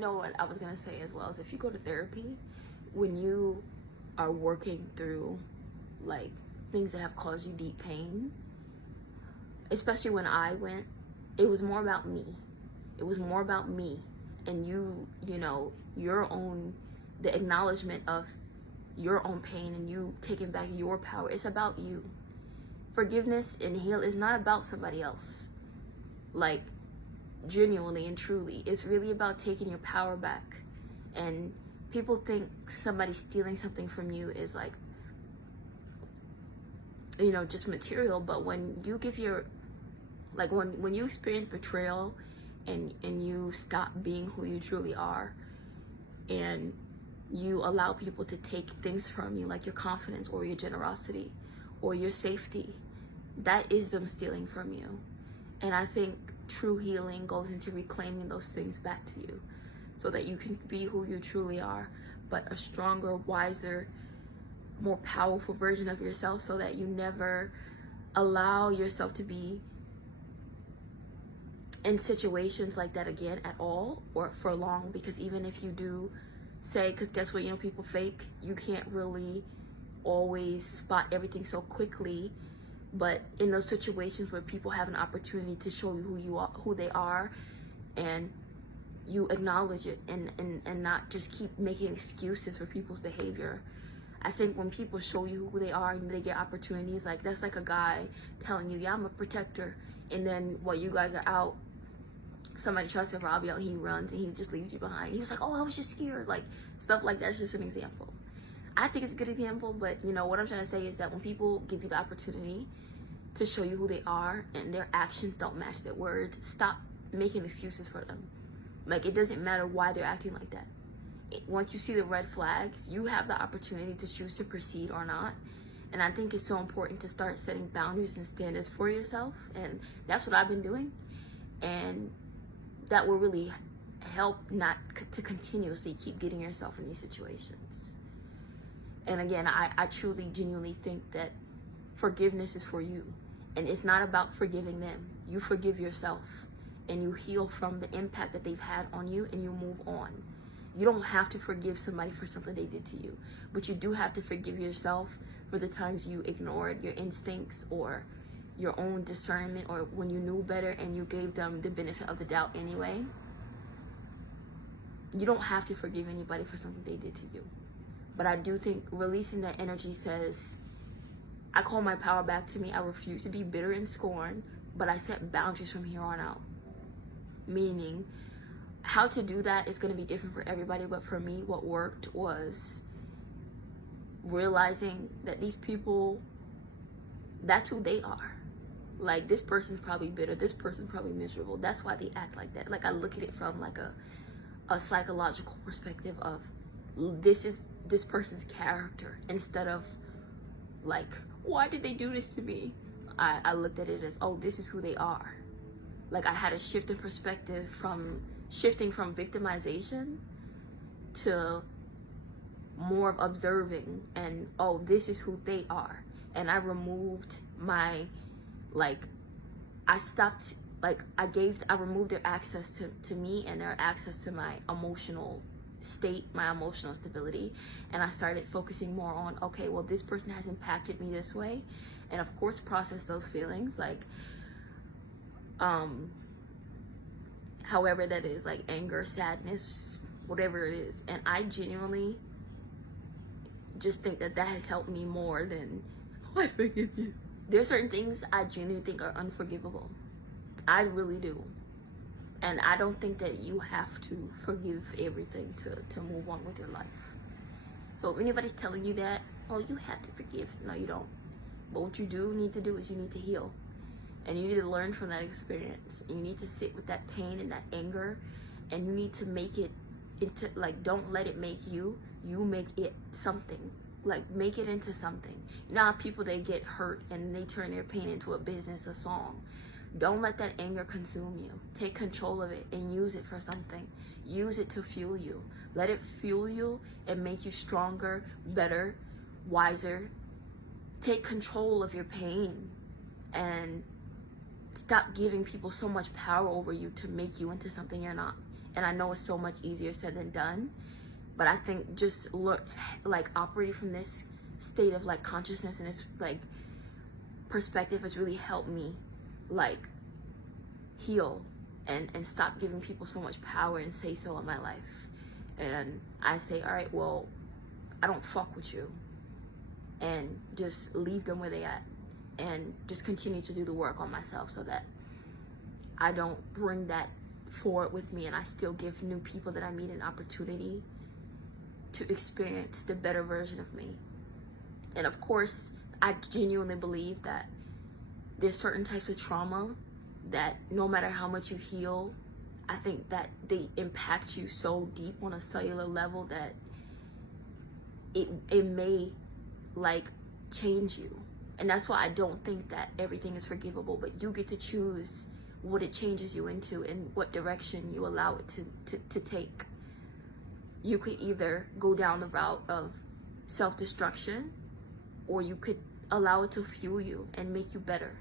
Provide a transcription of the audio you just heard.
You know what I was gonna say as well is if you go to therapy, when you are working through like things that have caused you deep pain, especially when I went, it was more about me. It was more about me and you know, your own, the acknowledgement of your own pain and you taking back your power. It's about you. Forgiveness and heal is not about somebody else. Like, genuinely and truly, it's really about taking your power back. And people think somebody stealing something from you is like, you know, just material. But when you give your, like, when you experience betrayal and you stop being who you truly are, and you allow people to take things from you, like your confidence or your generosity or your safety, that is them stealing from you. And I think true healing goes into reclaiming those things back to you so that you can be who you truly are, but a stronger, wiser, more powerful version of yourself, so that you never allow yourself to be in situations like that again at all or for long. Because even if you do say, because guess what, you know, people fake, you can't really always spot everything so quickly. But in those situations where people have an opportunity to show you who you are, who they are, and you acknowledge it and not just keep making excuses for people's behavior. I think when people show you who they are and they get opportunities, like that's like a guy telling you, yeah, I'm a protector, and then while you guys are out, somebody tries to rob you and he runs and he just leaves you behind. He was like, oh, I was just scared. Like, stuff like that's just an example. I think it's a good example, but you know what I'm trying to say is that when people give you the opportunity to show you who they are and their actions don't match their words, stop making excuses for them. Like, it doesn't matter why they're acting like that. Once you see the red flags, you have the opportunity to choose to proceed or not. And I think it's so important to start setting boundaries and standards for yourself, and that's what I've been doing. And that will really help not to continuously keep getting yourself in these situations. And again, I truly, genuinely think that forgiveness is for you. And it's not about forgiving them. You forgive yourself and you heal from the impact that they've had on you, and you move on. You don't have to forgive somebody for something they did to you, but you do have to forgive yourself for the times you ignored your instincts or your own discernment, or when you knew better and you gave them the benefit of the doubt anyway. You don't have to forgive anybody for something they did to you. But I do think releasing that energy says, I call my power back to me. I refuse to be bitter and scorn, but I set boundaries from here on out. Meaning, how to do that is going to be different for everybody, but for me, what worked was realizing that these people, that's who they are. Like, this person's probably bitter, this person's probably miserable, that's why they act like that. Like, I look at it from like a psychological perspective of, this is this person's character, instead of like, why did they do this to me? I looked at it as, oh, this is who they are. Like, I had a shift in perspective from shifting from victimization to more of observing, and oh, this is who they are. And I removed my, like, I stopped, like, I removed their access to me and their access to my emotional state, my emotional stability. And I started focusing more on, okay, well, this person has impacted me this way, and of course process those feelings, like however that is, like anger, sadness, whatever it is. And I genuinely just think that that has helped me more than, oh, I forgive you. There's certain things I genuinely think are unforgivable. I really do. And I don't think that you have to forgive everything to move on with your life. So if anybody's telling you that, oh, you have to forgive, no, you don't. But what you do need to do is you need to heal. And you need to learn from that experience. You need to sit with that pain and that anger, and you need to make it into, like, don't let it make you. You make it something. Like, make it into something. You know how people, they get hurt and they turn their pain into a business, a song. Don't let that anger consume you. Take control of it and use it for something. Use it to fuel you. Let it fuel you and make you stronger, better, wiser. Take control of your pain and stop giving people so much power over you to make you into something you're not. And I know it's so much easier said than done, but I think just like operating from this state of like consciousness and this like perspective has really helped me like heal and stop giving people so much power and say so in my life. And I say, all right, well, I don't fuck with you, and just leave them where they at, and just continue to do the work on myself so that I don't bring that forward with me, and I still give new people that I meet an opportunity to experience the better version of me. And of course, I genuinely believe that there's certain types of trauma that no matter how much you heal, I think that they impact you so deep on a cellular level that it may like change you. And that's why I don't think that everything is forgivable, but you get to choose what it changes you into and what direction you allow it to take. You could either go down the route of self-destruction, or you could allow it to fuel you and make you better.